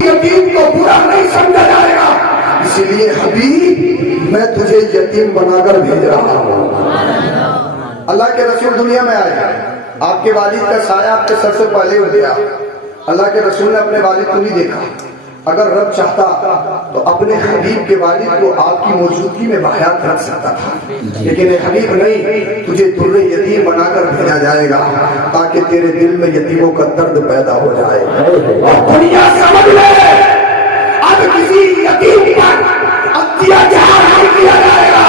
یتیم کو برا نہیں سمجھا جائے گا، اسی لیے حبیب میں تجھے یتیم بنا کر بھیج رہا ہوں۔ اللہ کے رسول دنیا میں آئے، آپ کے والد کا سایہ آپ کے سر سے پہلے ہو گیا، اللہ کے رسول نے اپنے والد کو نہیں دیکھا۔ اگر رب چاہتا تو اپنے حبیب کے والد کو آپ کی موجودگی میں بحیات رکھ سکتا تھا، لیکن اے حبیب نہیں، تجھے در یتیم بنا کر بھیجا جائے گا تاکہ تیرے دل میں یتیموں کا درد پیدا ہو جائے۔ اور دنیا سمجھ لے، اب کسی یتیم پر اتیاچار نہیں کیا جائے گا،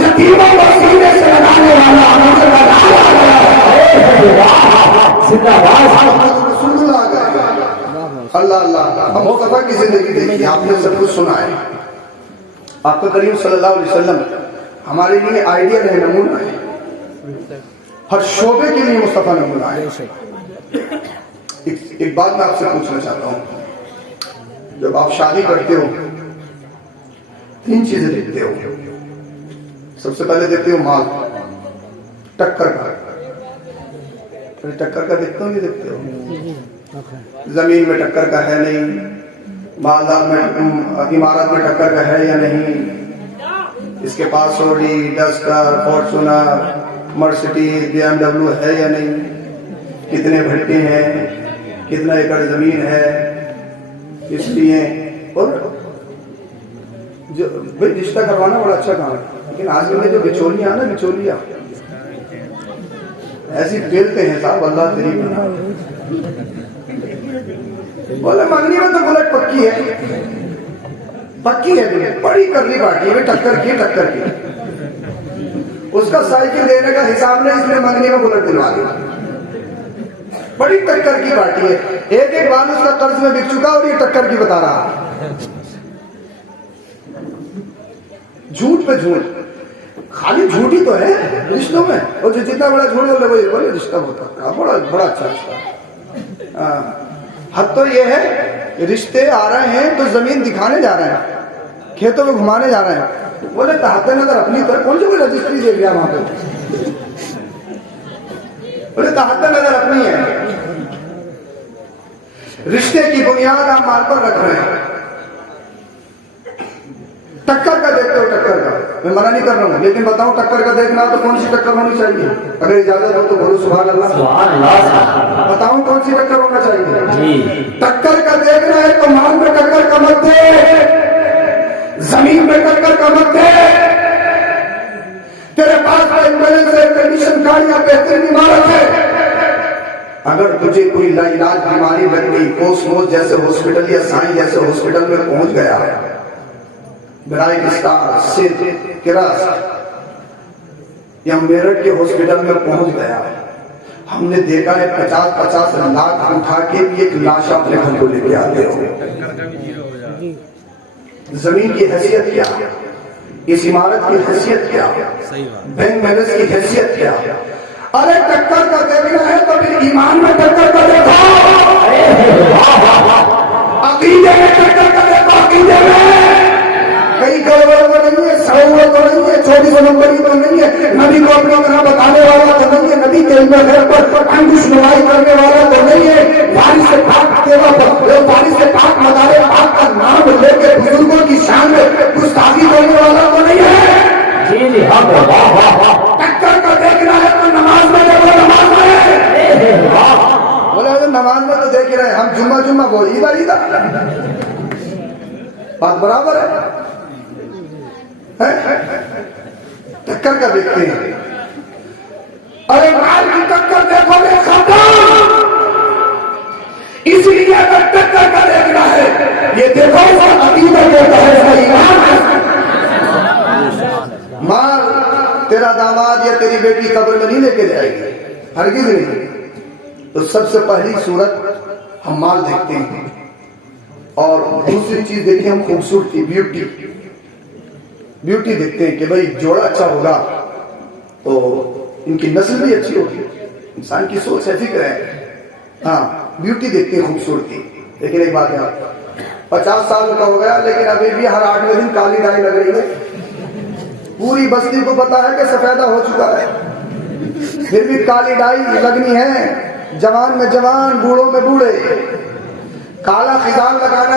یتیموں کو سینے سے لگانے والا اللہ اللہ۔ ہم مصطفیٰ کی زندگی دیکھیے، آپ نے سب کچھ سنا ہے۔ آپ کا کریم صلی اللہ علیہ وسلم ہمارے لیے آئیڈیل ہے، نمونہ ہے، ہر شعبے کے لیے مصطفیٰ نمونہ ہے۔ ایک بات میں آپ سے پوچھنا چاہتا ہوں، جب آپ شادی کرتے ہو تین چیزیں دیکھتے ہو، سب سے پہلے دیکھتے ہو مال، ٹکر کا، ٹکر کا دیکھتے ہو نہیں دیکھتے ہو؟ زمین میں ٹکر کا ہے نہیں، مالدار میں عمارت میں ٹکر کا ہے یا نہیں، اس کے پاس Audi, Duster, Fortuner, Mercedes, B M W ہے یا نہیں، کتنے بھٹے ہیں، کتنا ایکڑ زمین ہے، اس لیے۔ اور جو بھائی رشتہ کروانا بڑا اچھا کام ہے، لیکن آج کل جو بچولیاں نا، بچولیاں ایسی پھیلتے ہیں صاحب، اللہ تیری بنا۔ بولے منگنی میں تو بلٹ پکی ہے، پکی ہے، بڑی کرلی پارٹی ہے، ٹکر کی اس کا سائیکل دینے کا حساب نہیں، اس نے منگنی میں بلٹ دلوا دیا، بڑی ٹکر کی پارٹی ہے، ایک بار اس کا قرض میں بک چکا اور یہ ٹکر کی بتا رہا، جھوٹ پہ جھوٹ، خالی جھوٹ ہی تو ہے رشتوں میں، اور جو جتنا بڑا جھوٹ بولے وہی بولے رشتہ ہوتا، بڑا اچھا رشتہ۔ حد تو یہ ہے رشتے آ رہے ہیں تو زمین دکھانے جا رہے ہیں، کھیتوں میں گھمانے جا رہے ہیں، بولے تحت نظر اپنی طرف، کون سی کوئی رجسٹری دے گیا وہاں پہ، بولے تحت نظر اپنی ہے۔ رشتے کی بنیاد آپ مال پر رکھ رہے ہیں، ٹکر کا دیکھتے ہو، ٹکر کا میں منع نہیں کر رہا ہوں، لیکن بتاؤں ٹکر کا دیکھنا تو کون سی ٹکر ہونی چاہیے؟ اگر اجازت ہو تو بولو سبحان اللہ۔ بتاؤں کون سی ٹکر ہونا چاہیے؟ ٹکر کا دیکھنا ہے تو مان میں ٹکر کا مت دے، زمین میں ٹکر کا مت دے، تیرے پاس ایمبولینس ہے، کنڈیشن گاڑی یا بہترین عمارت ہے، اگر تجھے کوئی لاعلاج بیماری لگ گئی، کوسموس جیسے ہاسپٹل یا سائن جیسے ہاسپٹل میں پہنچ گیا ہے، برائٹ اسٹار، سدھ، کرس یا میرٹھ کے ہاسپٹل میں پہنچ گیا، ہم نے دیکھا ہے 50 لاکھ اٹھا کے بھی ایک لاش اپنے گھر کو لے کے آتے ہو۔ زمین کی حیثیت کیا، اس عمارت کی حیثیت کیا، بینک بیلنس کی حیثیت کیا؟ ارے ٹکر کا دیکھنا ہے تو پھر ایمان میں ٹکر کا دیکھو، عقیدے میں ٹکر کا دیکھو، عقیدے میں کئی گڑبڑ تو نہیں ہے، سڑوڑ تو نہیں ہے، 24 نمبری تو نہیں ہے، نبی کو اپنی طرح بتانے والا تو نہیں ہے، نبی کے علم غیب پر انگوش نمائی کرنے والا تو نہیں ہے، وارث پاک تیرا وارث پاک مدار پاک کا نام لے کے بزرگوں کی شان میں گستاخی کرنے والا تو نہیں ہے۔ جی ٹکر کا دیکھنا ہے تو نماز میں دیکھو، نماز میں بولے نماز میں تو دیکھ رہے ہیں ہم، جمعہ بول عیدہ بات برابر ہے، ٹکر کا دیکھتے ہیں۔ ارے مال کی ٹکر دیکھو گے ختم، اس لیے اگر ٹکر کا دیکھنا ہے یہ دیکھو عقیدت ہوتا ہے، ایمان۔ مال تیرا داماد یا تیری بیٹی قبر میں نہیں لے کے جائے گی، ہرگز نہیں۔ تو سب سے پہلی صورت ہم مال دیکھتے ہیں، اور دوسری چیز دیکھیں ہم خوبصورتی، بیوٹی دیکھتے ہیں کہ بھئی جوڑا اچھا ہوگا تو ان کی نسل بھی اچھی ہوگی، انسان کی سوچ ہے، فکر ہے، ہاں بیوٹی دیکھتے ہیں، خوبصورتی۔ لیکن ایک بات ہے، 50 سال کا ہو گیا لیکن ابھی بھی ہر 8ویں دن کالی ڈائی لگ رہی ہے، پوری بستی کو پتا ہے کہ سفیدہ ہو چکا ہے، پھر بھی کالی ڈائی لگنی ہے، جوان میں جوان، بوڑھوں میں بوڑھے، کالا خزان لگانا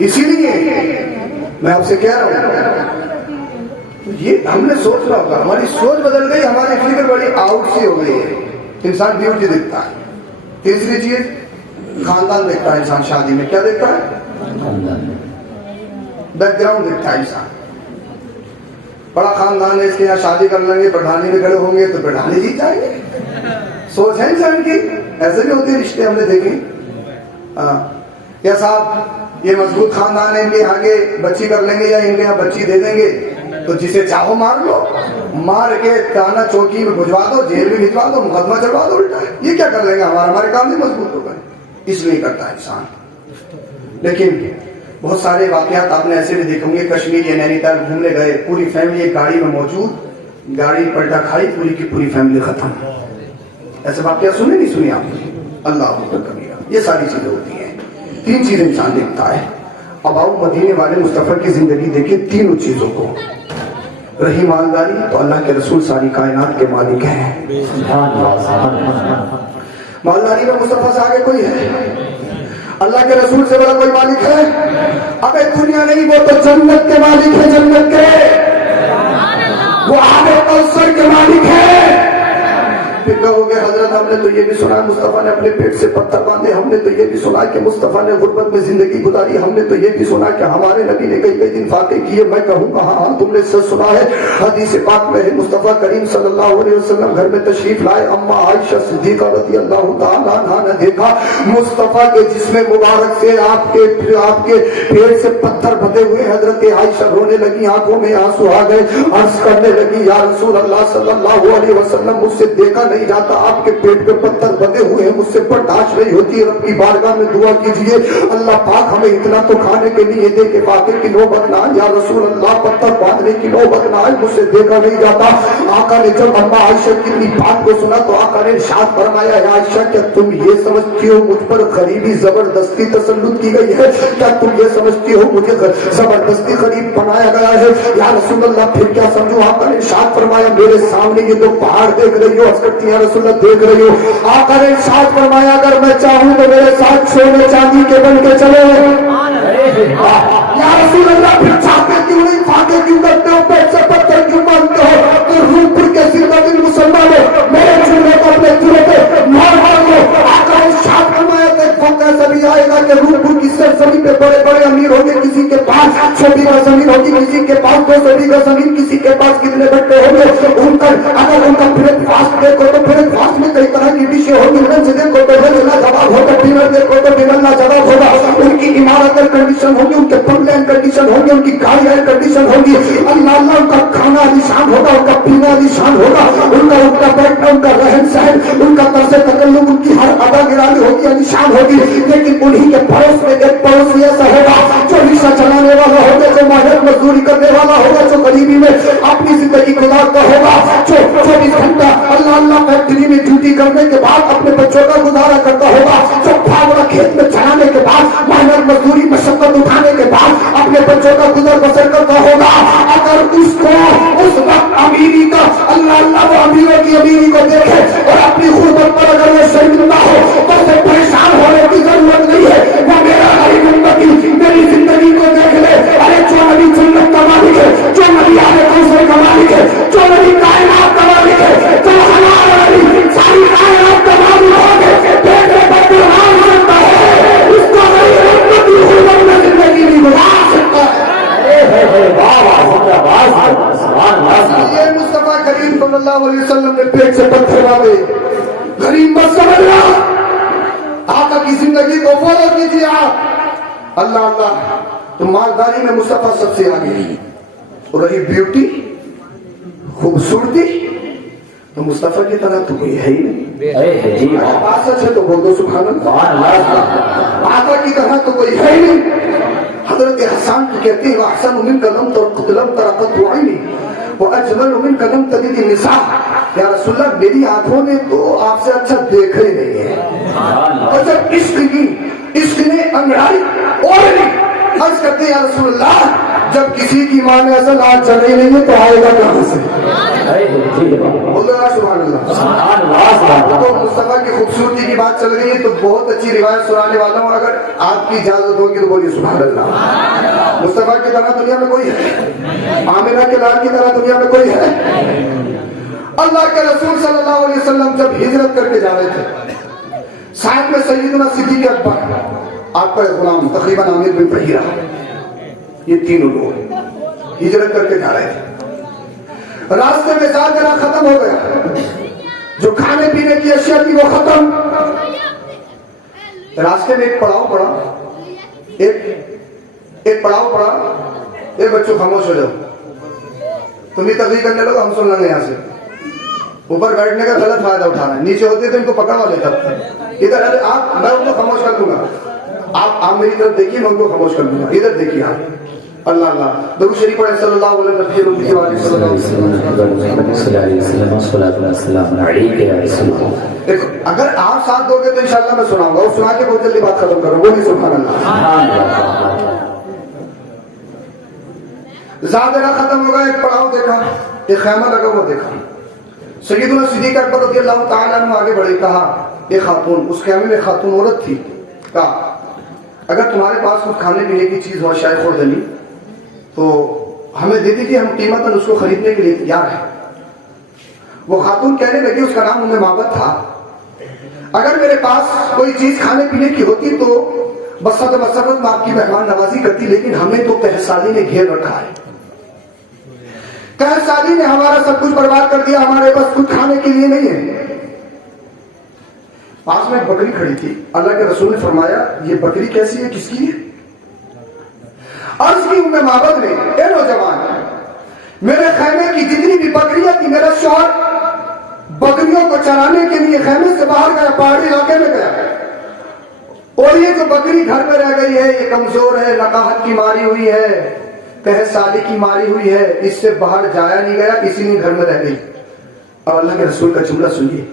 اسی لیے میں آپ سے کہہ رہا ہوں یہ ہم نے سوچنا ہوگا, ہماری سوچ بدل گئی, ہماری فکر بڑی آؤٹ سی ہو گئی ہے. انسان بیوٹی دیکھتا ہے. تیسری چیز خاندان دیکھتا ہے انسان. شادی میں کیا دیکھتا ہے؟ بیک گراؤنڈ دیکھتا ہے انسان. بڑا خاندان ہے, اس کے یہاں شادی کر لیں گے, پٹھانی میں کھڑے ہوں گے تو پٹھانی جیت جائیں گے. سوچ ہے انسان کی. ایسے بھی ہوتے ہیں رشتے, ہم نے دیکھے. یا صاحب یہ مضبوط خاندان ہے, ان کے آگے بچی کر لیں گے یا ان کے یہاں بچی دے دیں گے تو جسے چاہو مار لو, مار کے تانا چوکی میں بھجوا دو, جیل میں بھجوا دو, مقدمہ چڑھوا دو الٹا. یہ کیا کر لیں گے؟ ہمارے کام نہیں مضبوط ہو گئے. اس لیے کرتا ہے انسان. لیکن بہت سارے واقعات آپ نے ایسے بھی دیکھیں گے. کشمیر یا نینی تال گھومنے گئے, پوری فیملی ایک گاڑی میں موجود, گاڑی پلٹا کھائی, پوری کی پوری فیملی ختم. ایسے واقعات سنے نہیں سنے آپ نے؟ اللہ اکبر کبیرہ. یہ ساری چیزیں ہوتی ہیں. تین چیزیں انسان دیکھتا ہے. اب آؤ مدینے والے مصطفیٰ کی زندگی دیکھیں تینوں چیزوں کو. رہی مالداری تو اللہ کے رسول ساری کائنات کے مالک ہیں. مالداری میں مصطفیٰ سے آگے کوئی ہے؟ اللہ کے رسول سے بڑا کوئی مالک ہے؟ ابے دنیا نہیں, وہ تو جنت کے مالک ہے. جنت کے وہ آب کوثر کے مالک ہے. پھر کہو گے حضرت ہم نے تو یہ بھی سنا مصطفیٰ نے اپنے پیٹ سے پتھر باندھے, ہم نے تو یہ بھی سنا کہ مصطفیٰ نے غربت میں زندگی گزاری, ہم نے تو یہ بھی سنا کہ ہمارے نبی نے کئی دن فاتح کیے. میں کہوں گا ہاں تم نے سچ سنا ہے. حدیث پاک میں ہے مصطفیٰ کریم صلی اللہ علیہ وسلم گھر میں تشریف لائے. اما عائشہ صدیقہ رضی اللہ تعالیٰ عنہا نے دیکھا مصطفیٰ کے جسم مبارک سے آپ کے پیٹ سے پتھر بندھے ہوئے. حضرت عائشہ رونے لگی, آنکھوں میں آنسو آ گئے, عرض کرنے لگی یا رسول اللہ صلی اللہ علیہ وسلم مجھ سے دیکھا نہیں جاتا, آپ کے پیٹ پہ پتھر بندھے ہوئے ہیں, مجھ سے برداشت نہیں ہوتی. رب کی بارگاہ میں دعا کیجئے اللہ پاک ہمیں اتنا تو کھانے کے لیے دے کہ فاتح کی نوبت نہ آئے. یا رسول اللہ پتھر باندھنے کی نوبت نہ آئے, مجھ سے دیکھا نہیں جاتا. آقا نے جب اما عائشہ کی اتنی بات کو سنا تو آقا نے ارشاد فرمایا یا عائشہ کیا تم یہ سمجھتی ہو مجھ پر غریبی زبردستی تسلط کی گئی ہے؟ کیا تم یہ سمجھتی ہو مجھے زبردستی غریب بنایا گیا ہے؟ یا رسول اللہ پھر کیا سمجھو؟ آقا نے ارشاد فرمایا میرے سامنے یہ تو پہاڑ دیکھ رہی ہو, عرض کرتی یا رسول اللہ دیکھ رہی ہو. آقا نے ارشاد فرمایا اگر میں چاہوں تو میرے ساتھ سونے چاندی کے بن کے چلو. یا رسول اللہ پھر چاہتے کیوں نہیں, فاتح کیوں کرتے ہو, پیٹ سے پتھر کیوں مانتے ہو؟ تو روح پر کے زندہ دل مسلمان ہو, میرے چولہے کو اپنے چولہے پہ مار مار لو. آقا نے ارشاد فرمایا کہ وقت ایسا بھی آئے گا کہ روح پر کی سرزمین پہ بڑے بڑے امیر ہوں گے, کسی کے پاس 100 بیگھہ زمین ہوگی, کسی کے پاس 200 بیگھہ زمین, کسی کے پاس کتنے بٹے ہوں گے. ان کا اگر ان کا بریک فاسٹ دیکھو تو بریک فاسٹ میں کئی طرح کی ڈشیں ہوگی, لنچ دیکھو تو لنچ لاجواب ہوگا, ڈنر دیکھو تو ڈنر لاجواب ہوگا. ان کی عمارت ایئر کنڈیشن ہوگی, ان کے بنگلے ایئر کنڈیشن ہوں گے, ان کی گاڑی ایئر کنڈیشن ہوگی. اللہ اللہ ان کا کھانا نشان ہوگا, ان کا پینا نشان ہوگا, ان کا بیٹھنا, ان کا رہن سہن, ان کا طرز تکلم, ان کی ہر ادا گرانی ہوگی, نشان ہوگی. لیکن انہی کے پڑوس میں ایک پڑوسی ایسا ہوگا جو رکشہ چلانے والا ہوگا, جو محنت مزدوری کرنے والا ہوگا, جو غریبی میں اپنی زندگی گزارتا ہوگا, جو 24 گھنٹہ اللہ اللہ فیکٹری میں ڈیوٹی کرنے کے بعد اپنے بچوں کا گزارا کرتا ہوگا, جو پھاوڑا کھیت میں چلانے کے بعد محنت مزدوری مشقت اٹھانے کے بعد اپنے بچوں کا گزر بسر کرتا ہوگا. اگر اس کو اس وقت امیری کا اللہ اللہ وہ امیروں کی امیری کو دیکھے اور اپنی غربت پر اگر وہ شرمندہ ہو تو اسے پریشان ہونے کی ضرورت نہیں ہے. وہ میرا غریب امتی میری زندگی کو دیکھ لے. ارے جو نبی جنت کا مالک ہے, جو نبی آل کوثر کا مالک ہے, جو نبی کائنات کا مالک ہے, جو ہمارا نبی ساری کائنات کا مالک ہے, بیٹے پر قربان کرتا ہے, اس کو غریب امتی غربت میں زندگی نہیں گزار سکتا ہے. یہ مصطفیٰ کریم صلی اللہ علیہ وسلم نے پیٹ سے پتھر باندھے. غریب مت سمجھنا, آقا کی زندگی کو فالو کیجیے آپ. اللہ اللہ تو مالداری میں مصطفیٰ سب سے آگے ہے. اور رہی بیوٹی خوبصورتی تو مصطفیٰ کی طرح تو کوئی ہے ہی نہیں. بات سچ ہے تو بول دو سبحان اللہ. آقا کی طرح تو کوئی ہے ہی نہیں. حضرت حسان کو کہتے ہیں احسن منک لم ترقت عینی واجمل منک لم تلد النساء. یا رسول اللہ میری آنکھوں نے تو آپ سے اچھا دیکھا ہی نہیں ہے. اور جب عشق نے انگڑائی اور نہیں, عرض کرتے ہیں یا رسول اللہ جب کسی کی ماں میں اصل آج چلے نہیں ہے تو آئے گا کہاں سے؟ بولو نا سبحان اللہ. تو مصطفیٰ کی خوبصورتی کی بات چل رہی ہے تو بہت اچھی روایت سنانے والا ہوں. اگر آپ کی اجازت ہوگی تو بولیے سبحان اللہ. مصطفیٰ کی طرح دنیا میں کوئی ہے؟ آمنہ کے لال کی طرح دنیا میں کوئی ہے؟ اللہ کے رسول صلی اللہ علیہ وسلم جب ہجرت کر کے جا رہے تھے، ساتھ میں سیدنا صدیق اکبر، آپ کا غلام تقریباً عامر بن فہیرہ، یہ تینوں لوگ ہجرت کر کے جا رہے تھے. راستے میں زادرا ختم ہو گیا، جو کھانے پینے کی اشیاء تھی وہ ختم. راستے میں ایک پڑاؤ پڑا، ایک پڑاؤ پڑا. اے بچوں خاموش ہو جاؤ، تم ہی تبلیغ کرنے لگو، ہم سن لیں گے. یہاں سے اوپر بیٹھنے کا غلط فائدہ اٹھانا ہے، نیچے ہوتے تو ان کو پکڑوا لیتا. ادھر آپ، میں ان کو خاموش کر دوں گا. آپ میری طرف دیکھیے، میں ان کو خاموش کر دوں گا. ادھر دیکھیے آپ. اللہ اللہ درود شریف پڑھیں صلی اللہ علیہ وسلم. دیکھو اگر آپ ساتھ دو گے تو انشاءاللہ میں سناؤں گا، اور سنا کے بہت جلدی بات ختم کروں. وہ بھی سبحان اللہ. زادرا ختم ہو گیا، ایک پڑاؤ دیکھا، ایک خیمہ لگا ہوا دیکھا. سیدنا صدیق اکبر رضی اللہ تعالیٰ عنہ آگے بڑھے، کہا ایک خاتون، اس خیمے میں خاتون عورت تھی، کہا اگر تمہارے پاس کچھ کھانے پینے کی چیز ہو شاید خوردنی تو ہمیں دے دیجیے، ہم قیمتاً اس کو خریدنے کے لیے تیار ہیں. وہ خاتون کہنے لگی، اس کا نام ام معبد تھا، اگر میرے پاس کوئی چیز کھانے پینے کی ہوتی تو بسط مسرت میں آپ کی مہمان نوازی کرتی، لیکن ہمیں تو قحط سالی نے گھیر رکھا ہے. قحط سالی نے ہمارا سب کچھ برباد کر دیا، ہمارے پاس کچھ کھانے کے لیے نہیں ہے. پاس میں ایک بکری کھڑی تھی. اللہ کے رسول نے فرمایا یہ بکری کیسی ہے، کس کی ہے؟ عرض کی ام معبد نے، اے نوجوان، میرے خیمے کی جتنی بھی بکریاں تھی، میرا شوہر بکریوں کو چرانے کے لیے خیمے سے باہر گیا، پہاڑی علاقے میں گیا، اور یہ جو بکری گھر میں رہ گئی ہے یہ کمزور ہے، نقاہت کی ماری ہوئی ہے، قحط سالی کی ماری ہوئی ہے، اس سے باہر جایا نہیں گیا، اسی نے گھر میں رہ گئی. اور اللہ کے رسول کا جملہ سنیے،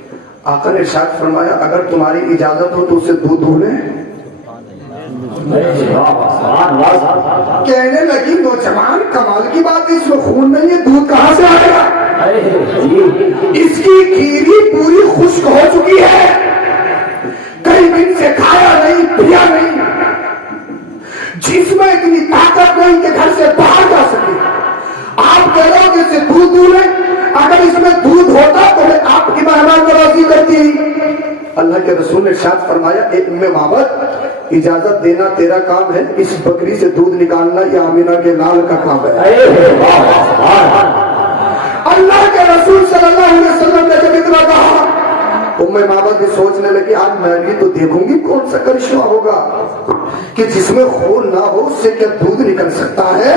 آقا نے ارشاد فرمایا اگر تمہاری اجازت ہو تو اسے دودھ دو لیں. کہنے لگی نوجوان کمال کی بات ہے، اس میں خون نہیں ہے، دودھ کہاں سے آ گیا؟ اس کی کھیری پوری خشک ہو چکی ہے، کئی دن سے کھایا نہیں پیا نہیں، جس میں اتنی طاقت نہیں کہ گھر سے باہر جا سکے. آپ کہہ رہے ہو کہ اسے دودھ دوں لیں، اگر اس میں دودھ ہوتا تو میں آپ کی مہمان نوازی کرتی. اللہ کے رسول نے ارشاد فرمایا اے ام معبد، اجازت دینا تیرا کام ہے، اس بکری سے دودھ نکالنا یہ آمینہ کے لال کا کام ہے. اللہ کے رسول صلی اللہ علیہ وسلم نے جب اتنا کہا، ام معبد بھی سوچنے لگی آج میں بھی تو دیکھوں گی کون سا کرشمہ ہوگا کہ جس میں خون نہ ہو، اس سے کیا دودھ نکل سکتا ہے؟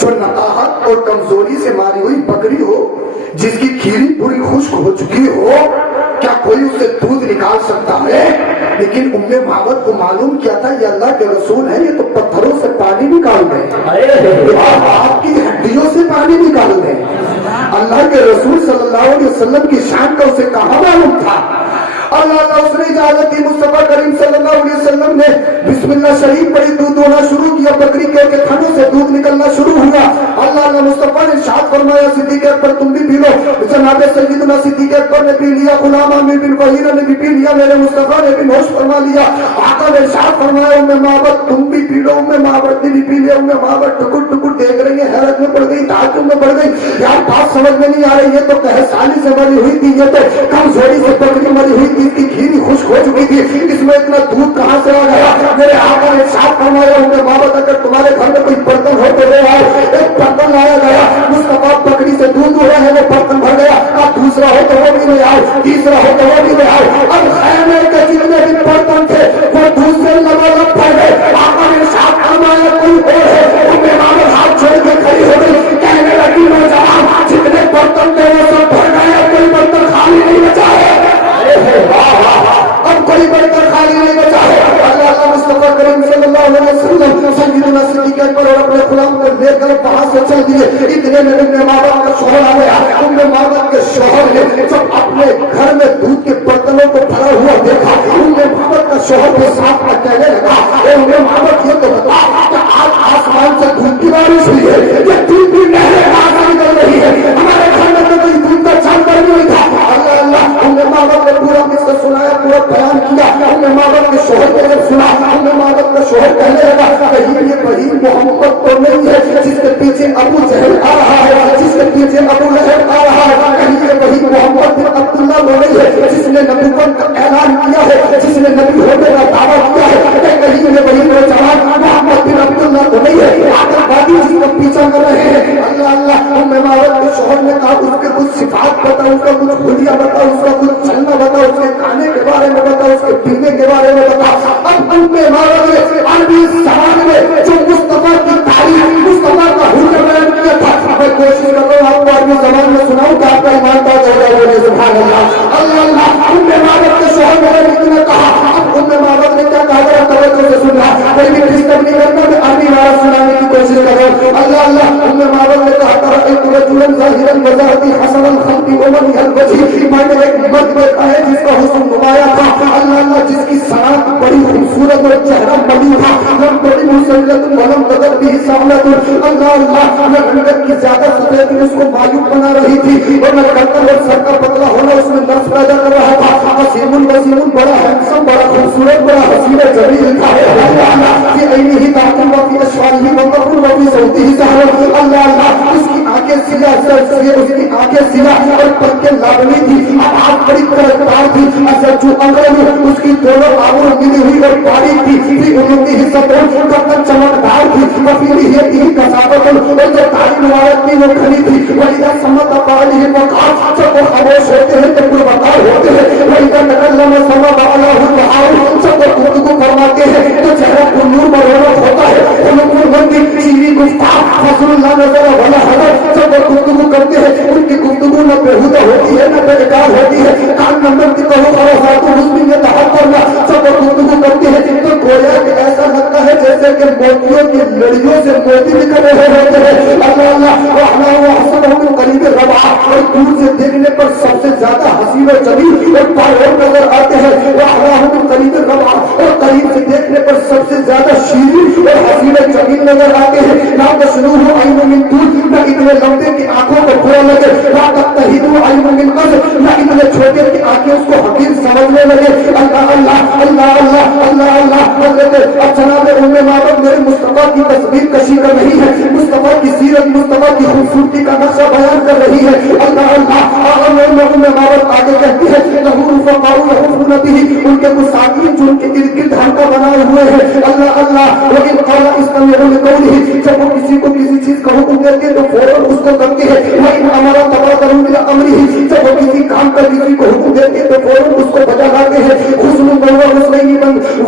جو نقاہت اور کمزوری سے ماری ہوئی بکری ہو، جس کی کھیری پوری خشک ہو چکی ہو، کیا کوئی اسے دودھ نکال سکتا ہے؟ لیکن ام معبد کو معلوم کیا تھا یہ اللہ کے رسول ہے، یہ تو پتھروں سے پانی نکال دیں، آپ کی ہڈیوں سے پانی نکال دیں. اللہ کے رسول صلی اللہ علیہ وسلم کی شان کا اسے کہاں معلوم تھا؟ اللہ اس نے اجازت دی. مصطفیٰ کریم صلی اللہ علیہ وسلم نے بسم اللہ شریف پڑھی، دودھ دونا شروع کیا، بکری کے تھنوں سے دودھ نکلنا شروع ہوا. اللہ مصطفیٰ نے ارشاد فرمایا صدیق اکبر تم بھی پی لو. جناب سیدنا صدیق اکبر نے پی لیا، غلام عامر بن فہیرہ نے بھی پی لیا، میرے مصطفیٰ نے بھی نوش فرما لیا. آقا نے ارشاد فرمایا ام معبد تم بھی پی لو. ام معبد نے بھی پی لیا. ام معبد ٹکر ٹکر دیکھ رہی ہے، حیرت میں پڑ گئی، تعجب میں پڑ گئی. یار بات سمجھ میں نہیں آ رہی، یہ تو قحط سالی سے مری ہوئی تھی، یہ تو کمزوری سے بکری مری ہوئی تھی، اس کی کھیری خشک ہو چکی تھی، اس میں اتنا دودھ کہاں سے آ گیا؟ میرے آقا نے ارشاد فرمایا ام معبد اگر تمہارے گھر میں کوئی برتن ہو تو لے آؤ. ایک برتن لایا گیا، مصطفیٰ بکری سے دودھ دو رہے ہیں، وہ برتن بھر گیا. اب دوسرا ہو تو وہ بھی لے آؤ، تیسرا ہو تو وہ بھی لے آؤ. اب خیمے کے جتنے بھی برتن تھے وہ دودھ سے لبالب بھر گئے. آقا نے ارشاد فرمایا کوئی اور ہے؟ ام معبد ہاتھ چھوڑ کے کھڑی ہو گئی، کہنے لگی نوجوان جتنے برتن تھے وہ سب بھر گئے، کوئی برتن خالی نہیں بچا ہے. اب کوئی برتن خالی نہیں بچا ہے. اللہ مصطفیٰ کریم صلی اللہ علیہ وسلم سیدنا صدیق اکبر اور اپنے غلام کو لے کر وہاں سے چل دیے. اتنے میں ام معبد کا شوہر آ گیا. ام معبد کے شوہر نے جب اپنے گھر میں دودھ کے برتنوں کو بھرا ہوا دیکھا، ام معبد کا شوہر کے ساتھ میں کہنے لگا اے ام معبد یہ تو بتا کہ آج آسمان سے دودھ کی بارش ہوئی ہے، یہ دودھ کی نہریں نکل رہی ہے، ہمارے گھر میں تو کوئی کیا. ماں کے شوہر کو جب سنا, ماں کا شوہر کہنے لگا کہیں یہ وہی محمد تو نہیں ہے جس کے پیچھے ابو جہل آ رہا ہے, جس کے پیچھے ابو لہب آ رہا ہے, کہیں یہ وہی محمد بن عبداللہ تو نہیں ہے جس نے نبوت کا اعلان کیا ہے, جس نے نبی ہونے کا دعویٰ کیا ہے, کہیں یہ وہی نوجوان محمد بن عبداللہ تو نہیں ہے آتنکوادی جس کا پیچھا کر رہے ہیں. اللہ اللہ. ماوت کے شوہر نے کہا اس کے کچھ صفات بتا, اس کا کچھ خلیہ بتا, اس کا کچھ چلنا بتا, اس کے کھانے کے بارے میں بتا, اس کے پینے کے بارے میں بتا. اب ماوت نے عربی زبان میں جو مصطفیٰ کی تعریف, مصطفیٰ کا حکم بیان کیا تھا, میں کوشش کر رہا ہوں آپ کو عربی زبان میں سناؤں کہ آپ کا ایمان تاز ہو جائے. بولے سبحان اللہ. اللہ اللہ. ماوت کے شوہر نے کہا, اب ماوت نے کیا کہا, ذرا توجہ سے سن رہا, کوئی بھی ڈسٹرب نہیں کرنا, میں عربی بات سنانے کی کوشش کر رہا ہوں. اللہ اللہ. ماوت نے کہا ترأیت رجلا ظاہرا وجهه حسن الخلق ومنه الوجه, میں نے ایک مرد دیکھا ہے جس کا حسن نمایاں تھا. اللہ اللہ. جس کی صنعت بڑی خوبصورت اور چہرہ ملو تھا. ہم بڑی مسلط ولم تدر بھی سامت. اللہ اللہ. میں رنگت کی زیادہ سفید اس کو معیوب بنا رہی تھی, اور میں کرتر اور سر کا پتلا ہونا اس میں نفس پیدا کر رہا تھا. وسیم وسیم, بڑا ہینڈسم, بڑا خوبصورت, بڑا حسین جمیل تھا. اللہ اللہ. یہ عینہ تعقل وفی اشوارہ وقبر وفی صوتہ سحر. اللہ اللہ. اس کی آنکھیں سیاہ, اس کی آنکھیں سیاہ اور پنکھیں لابنی تھی, آنکھ بڑی طرفدار تھی. اثر جو انگل اس کی دونوں آنکھوں ملی ہوئی اور باریک تھی. پھر انہوں کی حصہ گردن چمکدار تھی. وفی یہ کثافت اور جو تعلیم روایت کی وہ کھلی تھی. وَإِذَا سَمَّتَ عَلَيْهِ وَقَعَ, جب وہ خاموش ہوتے ہیں تو پروقار ہوتے ہیں. وَإِذَا تَكَلَّمَ سَمَّ عَلَيْهِ الْبَحْرُ, جب وہ گفتگو فرماتے ہیں تو چہرہ پر نور مرونت ہوتا ہے. خلق بندی چیری گفتار فضل اللہ نظر ولا حضر, جب وہ گفتگو کرتے ہیں ان کی گفتگو نہ بےہودہ ہوتی ہے نہ بیکار ہوتی ہے. کان نمبر کی کہو خرافات حسن یہ تحت کرنا, جب وہ گفتگو کرتے ہیں تو گویا کہ ایسا لگتا ہے جیسے کہ موتیوں کی لڑیوں سے موتی نکل رہے ہوتے ہیں. اللہ اللہ. وَأَحْلَى وَأَحْسَنُ مِنْ قَرِيبِ الرَّبْعَةِ, اور دور سے دیکھنے پر سب سے زیادہ حسین و جمیل اور پائر نظر آتے ہیں. وَأَحْلَىٰ مِنْ قَرِيبِ الرَّبْعَةِ, اور قریب سے دیکھنے پر سب سے زیادہ شیرین اور حسین و جمیل نظر آتے ہیں. لَا تَسْلُوهُ عَيْنٌ مِنْ طُولٍ, نہ اتنے لمبے کی آنکھوں کو برا لگے. لَا تَتَّخِذُوا عَيْنٌ مِنْ قَصْرٍ, نہ اتنے چھوٹے کی آنکھیں اس کو حقیر سمجھنے لگے. اللہ اللہ. اللہ اللہ. اللہ اللہ. اب جناب ماوت میرے مصطفیٰ کی تصویر کشی کر رہی ہے, مصطفیٰ کی سیرت, مصطفیٰ کی خوبصورتی کا نقشہ بیان کر رہی ہے. اللہ اللہ. ماوت آگے کہتی ہے لہو رفقاء یحفون به, ان کے کچھ ساتھی جو ان کے ارد گرد حلقہ بنائے ہوئے ہیں. اللہ اللہ. وَإِنْ قَالَ اسْتَمِعُوا لِقَوْلِهِ, جب وہ کسی کو کسی چیز کا حکم دیتے ہیں تو فوراً اس کو کرتے ہیں. وَإِنْ أَمَرَ تَبَادَرُوا إِلَىٰ أَمْرِهِ, جب وہ کسی کام کا کسی کو حکم دیتے ہیں تو فوراً اس کو بجا لاتے ہیں.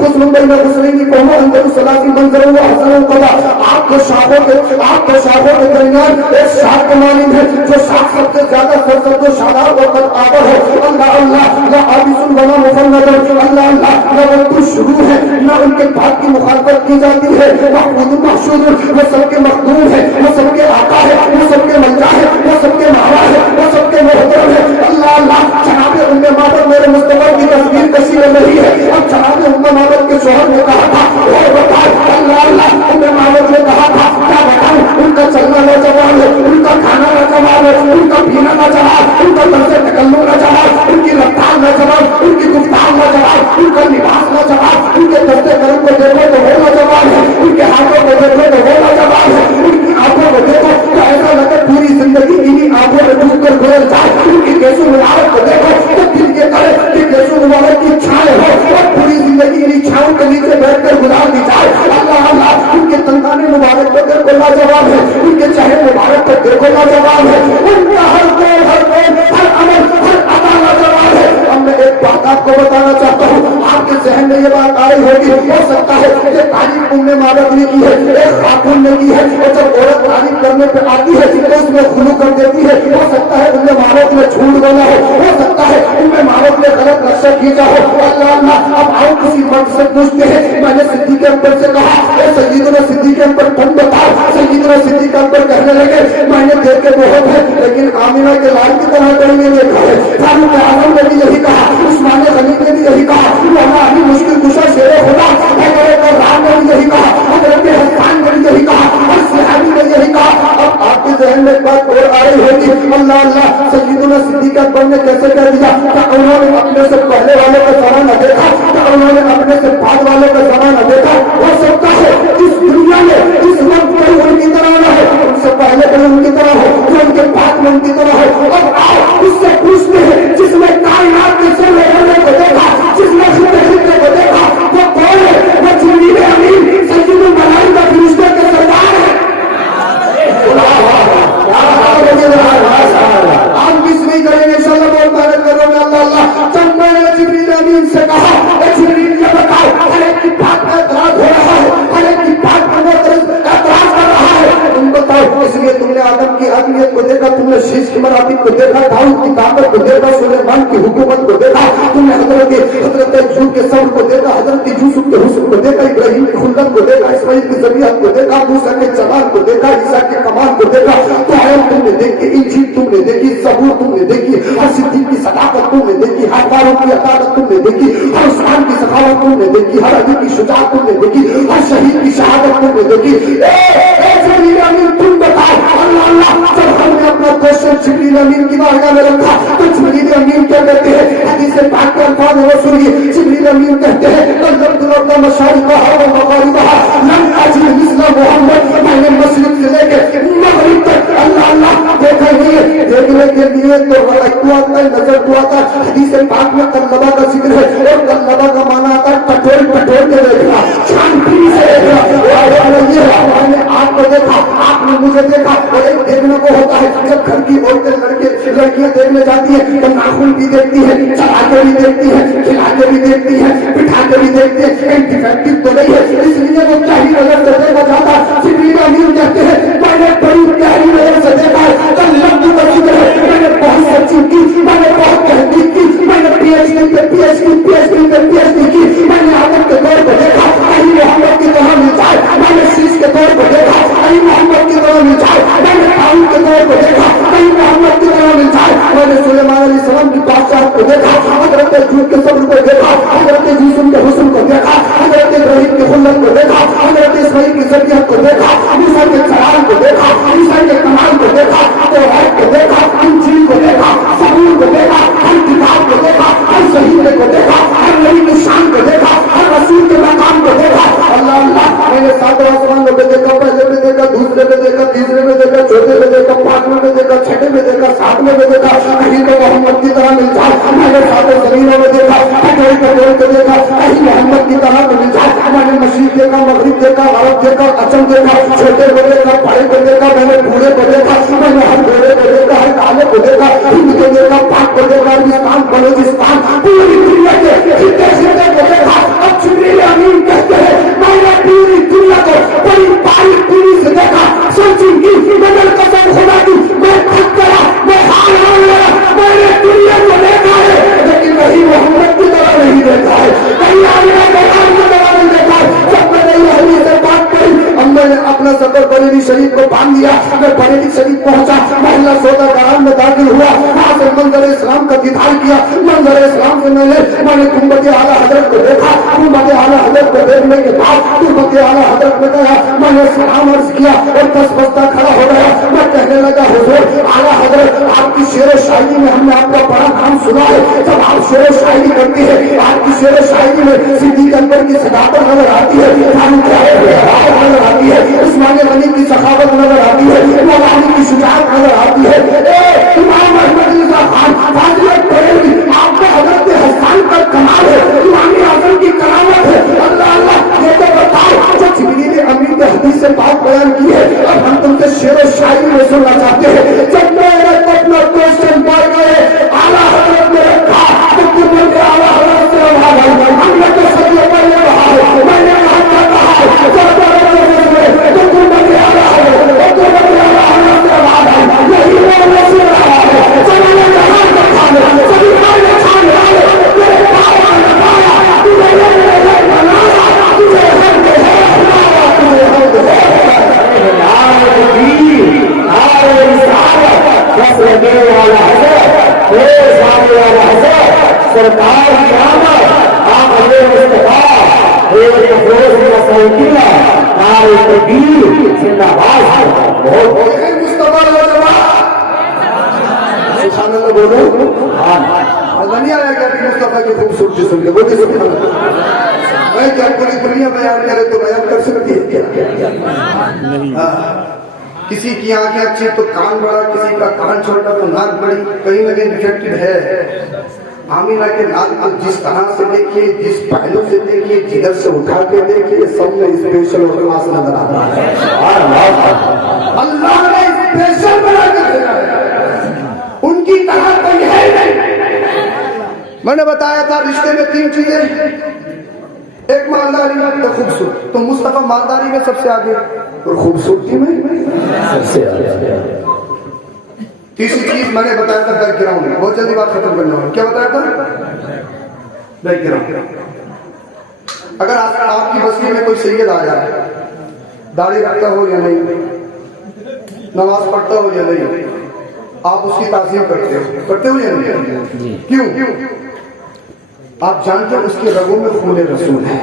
حسن بین غسلین قوم اندر صلاتی منظر و حسن القضاء, آپ کے شاخوں کے درمیان ایک شاخ کا مانند ہے جو شاخ سب سے زیادہ سرسبز و شاداب و قد آور ہے. اللہ اللہ. لا عابس ولا مفند, اللہ اللہ. نہ وہ کچھ شروع ہے نہ ان کے بات کی مخالفت کی جاتی ہے. محمود محشود, وہ سب کے مخدوم ہے, وہ سب کے آقا ہے, وہ سب کے ملجا ہے, وہ سب کے ماوا ہے, وہ سب کے محترم ہے. اللہ اللہ. جناب ماوت میرے مصطفیٰ کی تصویر کشی کر رہی ہے. اب جناب ماوت کے شوہر نے کہا تھا اور بتاؤ. اللہ اللہ. ماوت نے کہا تھا کیا بتاؤں, ان کا چلنا نوجوان ہے, ان کا کھانا نوجوان ہے, ان کا پینا نوجوان, ان کا طرز تکلم نوجوان, ان کی رفتار نوجوان, ان کی گفتار نوجوان, ان کا لباس نوجوان, ان کے دست قلم کو دیکھو تو وہ نوجوان ہے, ان کے ہاتھوں کو دیکھو تو وہ نوجوان ہے, ان کی آنکھوں کو دیکھو تو ایسا لگے پوری زندگی انہی آنکھوں میں ڈوب کر گزر جائے. ان کی کیسو مبارک کو دیکھو تو دل کے کرے کہ کیسو مبارک کی چھائے ہو اور پوری زندگی انہی چھاؤں کے نیچے بیٹھ کر گزار دی جائے. اللہ اللہ. ان کے تنگانے مبارک کو دیکھو لاجواب ہے, ان کے چہرے مبارک کو دیکھو لاجواب ہے, ان کا ہر قول ہر عمل ہر ادا لاجواب ہے. اب میں ایک بات آپ کو بتانا چاہتا ہوں, آپ کے ذہن میں یہ بات آئی ہوگی, ہو سکتا ہے کہ تعریف ماوت نے کی ہے, ایک خاتون نے کی ہے, اور جب عورت تعریف کرنے پہ آتی ہے تو اس میں خلو کر دیتی ہے. ہو سکتا ہے ماوت نے جھوٹ بولا ہو سکتا ہے ماوت نے غلط نقشہ کھینچا ہو. اللہ اللہ. اب آؤ کسی مرد سے پوچھتے ہیں. میں نے صدیق اکبر سے کہا اے سیدنا صدیق اکبر تم بتاؤ. سیدنا صدیق اکبر کہنے لگے میں نے دیکھے بہت ہے لیکن آمینہ کے لال کی طرح کوئی نہیں دیکھا ہے. فاروق اعظم نے بھی یہی کہا, عثمان غنی نے بھی یہی کہا, اللہ مشکل کشا شیر خدا رام نے بھی یہی کہا, حضرت حسان نے بھی یہی کہا, اور صحابی نے یہی کہا. اب آپ کے ذہن میں ایک بات اور آ رہی ہوگی, اللہ اللہ. سیدنا صدیق اکبر نے کیسے کہہ دیا؟ کیا انہوں نے اپنے سے پہلے والے کو طرح نہ دیکھا؟ رہا ہے جبریل یہ بتاؤ ہر ایک کی بات کا اعتراض ہو رہا ہے ہر ایک کی بات پر اعتراض کر رہا ہے تم بتاؤ اس لیے تم نے آدم کی آدمیت کو دیکھا تم نے شیش کی مراتب کو دیکھا داؤد کی طاقت کو دیکھا سلیمان کی حکومت کو دیکھا تم نے حضرت ایوب کے صبر کو دیکھا حضرت یوسف کے حسن کو دیکھا ابراہیم کی خلت کو دیکھا اسماعیل کی ذبیحت کو دیکھا موسیٰ کے جلال کو دیکھا عیسیٰ کے کمال کو دیکھا قرآن تم نے دیکھی انجیل تم نے دیکھی زبور تم نے دیکھی ہر صدیق کی صداقت تم نے دیکھی ہر فاروق کی عدالت تم نے دیکھی ہر عثمان کی سخاوت تم نے دیکھی ہر علی کی شجاعت تم نے دیکھی ہر شہید کی شہادت تم نے دیکھی جبریل امین تم بتاؤ اللہ اللہ جب ہم نے اپنا کوشچن جبریل امین کی بارگاہ میں رکھا تو جبریل امین کیا کہتے ہیں حدیث پاک کے الفاظ وہ سنیے جبریل امین کہتے ہیں قلبت الارض مشارقها ومغاربها لم اجد مثل محمد میں نے مشرق سے لے کے مغرب تک اللہ اللہ دیکھا نہیں دیکھنے کے لیے تو رکھوا آتا ہے نظر کو آتا ہے حدیث پاک میں قلبہ کا ذکر ہے اور قلبہ کا معنی آتا ہے پٹول پٹول کے دیکھنا چھان پھر سے دیکھنا میں نے آپ کو دیکھا آپ نے مجھے دیکھا اور ایک دیکھنے کو ہوتا ہے جب گھر کی عورتیں لڑکیاں دیکھنے جاتی ہیں تو ناخن بھی دیکھتی ہیں چلا کے بھی دیکھتی ہیں کھلا کے بھی دیکھتی ہیں بٹھا کے بھی دیکھتی ہیں کہیں ڈیفیکٹو تو نہیں ہے اس لیے وہ چاہیے نظر سے دیکھا جاتا جبریل امین کہتے ہیں میں نے بڑی گہری نظر سے دیکھا کل لفظ کا ذکر ہے میں نے بہت سچی کی میں نے بہت تحقیق کی میں نے پی ایچ ڈی پہ P H D P H D پہ پی ایچ ڈی کی میں نے آدم کے دور کو دیکھا کہیں محمد کی طرح مل جائے میں نے شیش کے دور کو دیکھا کہیں محمد کی طرح مل جائے میں نے داؤد کے دور کو دیکھا کہیں محمد کی طرح مل جائے میں نے سلیمان علیہ السلام کی بادشاہ کو دیکھا حضرت ایوب کے صبر کو دیکھا حضرت یوسف کے حسن کو دیکھا حضرت ابراہیم کی خلت کو دیکھا حضرت اسماعیل کی ذبیحت کو دیکھا موسیٰ کے جلال کو دیکھا عیسیٰ کے کمال کو دیکھا توراۃ کو دیکھا انجیل کو دیکھا زبور کو دیکھا ہر کتاب کو دیکھا ہر صحیفے کو دیکھا ہر نبی کی شان کو دیکھا ہر رسول کے مقام کو دیکھا اللہ اللہ میں نے ساتوں آسمانوں کو دیکھا پہلے میں دیکھا دوسرے میں دیکھا تیسرے میں دیکھا چوتھے میں دیکھا پانچویں میں دیکھا چھٹے میں دیکھا ساتویں میں دیکھا کہیں تو محمد کی طرح مل جائے میں نے ساتوں زمینوں میں دیکھا کٹوری کٹوری کو دیکھا کہیں محمد کی طرح مل جائے میں نے مشرق دیکھا مغرب دیکھا عرب دیکھا اچم دیکھا چھوٹے کو دیکھا بڑے کو دیکھا میں نے بوڑھے کو دیکھا میں نے ہر گھوڑے کو دیکھا ہر کالے کو دیکھا ہند کو دیکھا پاک کو دیکھا ہندوستان بلوچستان پوری دنیا کے خطے خطے کو دیکھا اب جبریل امین کہتے ہیں میں نے پوری دنیا کو بڑی باریک بینی سے دیکھا سوچوں کی مگر قسم خدا کی میں تھک گیا میں ہار مان گیا میں نے دنیا کو دیکھا ہے لیکن کہیں محمد کی طرح نہیں دیکھا ہے کہیں آمینہ بغار کی طرح نہیں دیکھا ہے جب میں نے یہ حدیث سے بات کری اب میں نے اپنا سفر بریلی شریف کو باندھ دیا میں بریلی شریف پہنچا محلہ سودا گرام میں داخل ہوا وہاں سے منظر اسلام کا دیدار کیا منظر اسلام سے میں نے گنبد اعلیٰ حضرت کو دیکھا گنبد اعلیٰ حضرت کو دیکھنے کے بعد گنبد اعلیٰ حضرت میں گیا میں نے سلام عرض کیا اور دس بستہ کھڑا ہو گیا میں کہنے لگا حضور اعلیٰ حضرت آپ کی شعر و شاعری میں ہم نے آپ کا بڑا نام سنا ہے جب آپ شعر و شاعری کرتی ہے آپ کی شعر و شاعری میں صدیق اکبر کی صداقت نظر آتی ہے نظر آتی ہے عثمان غنی کی سخاوت نظر آتی ہے مولانا کی شجاعت نظر آتی ہے امام احمد رضا خان فاضل بریلوی آپ کا حضرت حسان کا کمال ہے امام اعظم کی کرامت ہے اللہ اللہ یہ تو بتاؤ جو جبریل امین کے حدیث سے بات بیان کی ہے اب ہم تم سے شعر و شاعری میں سننا چاہتے ہیں جب میں اپنا کوشچن پڑھ گئے اعلیٰ حضرت میں رکھا تو تم نے اعلیٰ حضرت سے ہم نے تو سب پہلے رہا ہے میں نے سرکار کی آمد آپ علیہ مصطفیٰ ایک افروز کا سوکیہ نعرہ تکبیر زندہ باد بہت مصطفیٰ سبحان اللہ بولو نہیں آیا کہ مصطفیٰ کی خوبصورتی سن کے وہ بھی سبحان اللہ میں کیا پوری دنیا بیان کرے تو بیان کر سکتی ہے کیا کسی کی آنکھیں اچھی تو کان بڑا کسی کا کان چھوٹا تو ناک بڑی کہیں نہ کہیں ڈیفیکٹڈ ہے آمینہ کے ناک کو جس طرح سے دیکھیے جس پہلو سے دیکھیے جدھر سے اٹھا کے دیکھیے سب میں اسپیشل اور خاص نظر آتا ہے اللہ نے اسپیشل بنا کے دیا ہے ان کی طرح کوئی ہے نہیں میں نے بتایا تھا رشتے میں 3 چیزیں، ایک مالداری میں، ایک خوبصورتی. تو مصطفیٰ مالداری میں سب سے آگے اور خوبصورتی میں سب سے آگے. تیسری چیز میں نے بتایا تھا بیک گراؤنڈ. بہت جلدی بات ختم کرنا ہوں. کیا بتایا تھا؟ Back ground. اگر آپ کی بستی میں کوئی سید آ جائے، داڑھی رکھتا ہو یا نہیں، نماز پڑھتا ہو یا نہیں، آپ اس کی تعظیم کرتے ہو یا نہیں؟ کیوں؟ آپ جانتے ہیں اس کے رگوں میں خون رسول ہے.